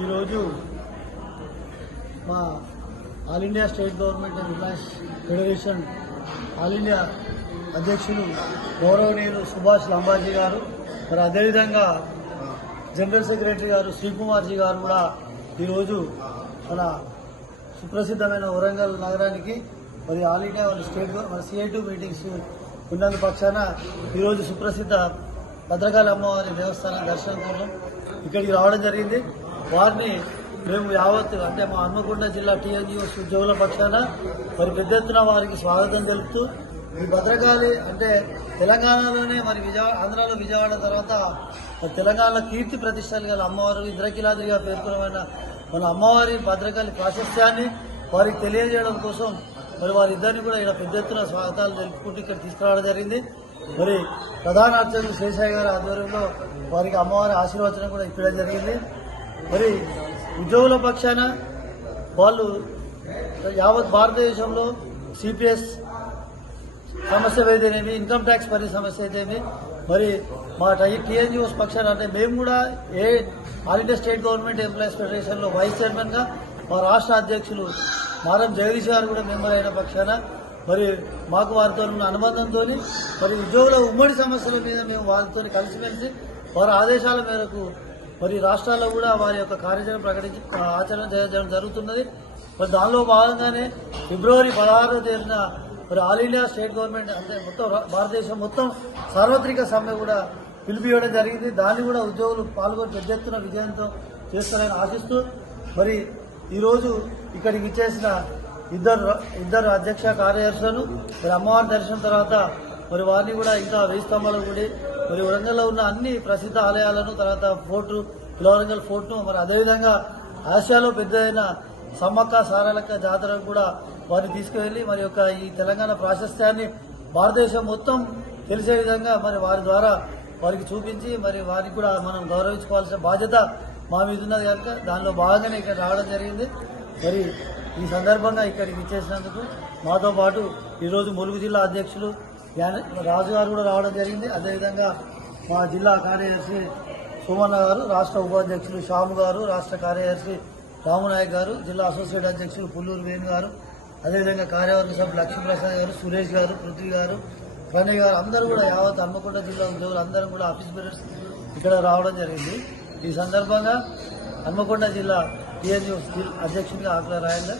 ఈరోజు మా all India state government employees federation all India అధ్యక్షులు గౌరవనీయులు సుభాష్ లంబాజీ గారు, మరి అదేవిధంగా జనరల్ సెక్రటరీ గారు శ్రీకుమార్జీ గారు కూడా ఈరోజు మన సుప్రసిద్ధమైన వరంగల్ నగరానికి మరి ఆల్ ఇండియా స్టేట్ మన CI2 మీటింగ్స్ ఉన్నందు పక్షాన ఈరోజు సుప్రసిద్ధ భద్రకాళి అమ్మవారి దేవస్థానం దర్శనం కోసం ఇక్కడికి రావడం జరిగింది. వారిని మేము యావత్ అంటే మా హన్మకొండ జిల్లా TNGOs ఉద్యోగుల పక్షాన మరి పెద్ద ఎత్తున వారికి స్వాగతం తెలుపుతూ, ఈ భద్రకాళి అంటే తెలంగాణలోనే మరి ఆంధ్రాలో విజయవాడ తర్వాత తెలంగాణలో కీర్తి ప్రతిష్టలు గల అమ్మవారు ఇంద్రకీలాద్రిగా పేర్కొనమైన మన అమ్మవారి భద్రకాళి ప్రాశస్త్యాన్ని వారికి తెలియజేయడం కోసం మరి వారిద్దరిని కూడా ఇక్కడ పెద్ద ఎత్తున స్వాగతాలు తెలుపుకుంటూ ఇక్కడ తీసుకురావడం జరిగింది. మరి ప్రధాన అర్చకులు శేషయ్య గారి ఆధ్వర్యంలో వారికి అమ్మవారి ఆశీర్వచనం కూడా ఇప్పడం జరిగింది. మరి ఉద్యోగుల పక్షాన వాళ్ళు యావత్ భారతదేశంలో CPS సమస్య అయితేనేమి, ఇన్కమ్ ట్యాక్స్ పరి సమస్య అయితేమి, మరి మా TNGOs పక్షాన అంటే మేము కూడా all India state government employees ఫెడరేషన్లో వైస్ చైర్మన్ గా మా రాష్ట్ర అధ్యక్షులు మారం జగదీష్ గారు కూడా మెంబర్ అయిన పక్షాన మరి మాకు వారితో ఉన్న అనుబంధంతో మరి ఉద్యోగుల ఉమ్మడి సమస్యల మీద మేము వారితో కలిసిమెలిసి వారి ఆదేశాల మేరకు మరి రాష్ట్రాల్లో కూడా వారి యొక్క కార్యాచరణ ఆచరణ చేయడం జరుగుతున్నది. మరి దానిలో భాగంగానే ఫిబ్రవరి 16వ తేదీన మరి ఆల్ ఇండియా స్టేట్ గవర్నమెంట్ అంటే మొత్తం భారతదేశం మొత్తం సార్వత్రిక సమ్మె కూడా పిలిపివ్వడం జరిగింది. దాన్ని కూడా ఉద్యోగులు పాల్గొని పెద్ద ఎత్తున విజయంతో చేస్తారని ఆశిస్తూ మరి ఈరోజు ఇక్కడికి ఇచ్చేసిన ఇద్దరు అధ్యక్ష కార్యదర్శులను మరి అమ్మవారి దర్శనం తర్వాత మరి వారిని కూడా ఇంకా 1000 స్తంభాల గుడి మరి వరంగల్లో ఉన్న అన్ని ప్రసిద్ధ ఆలయాలను తర్వాత ఫోర్టు వరంగల్ ఫోర్టును మరి అదేవిధంగా ఆసియాలో పెద్దదైన సమ్మక్క సారలక్క జాతరకు కూడా వారిని తీసుకువెళ్లి మరి యొక్క ఈ తెలంగాణ ప్రాశస్త్యాన్ని భారతదేశం మొత్తం తెలిసే విధంగా మరి వారి ద్వారా వారికి చూపించి మరి వారికి కూడా మనం గౌరవించుకోవాల్సిన బాధ్యత మా మీద ఉన్నది కనుక దానిలో భాగంగానే ఇక్కడ రావడం జరిగింది. మరి ఈ సందర్భంగా ఇక్కడికి ఇచ్చేసినందుకు మాతో పాటు ఈరోజు ములుగు జిల్లా అధ్యక్షులు రాజు గారు కూడా రావడం జరిగింది. అదేవిధంగా మా జిల్లా కార్యదర్శి సోమన్న గారు, రాష్ట్ర ఉపాధ్యక్షులు శ్యాము గారు, రాష్ట్ర కార్యదర్శి రామునాయక్ గారు, జిల్లా అసోసియేట్ అధ్యక్షులు పుల్లూరు వేణు గారు, అదేవిధంగా కార్యవర్గ సభ్యులు లక్ష్మీప్రసాద్ గారు, సురేష్ గారు, పృథ్వీ గారు, ప్రణయ్ గారు అందరూ కూడా యావత్ హన్మకొండ జిల్లా ఉద్యోగులు అందరం కూడా ఆఫీస్ బేరర్స్ ఇక్కడ రావడం జరిగింది. ఈ సందర్భంగా హన్మకొండ జిల్లా TNGOs అధ్యక్షుడిగా ఆకుల రాయంగా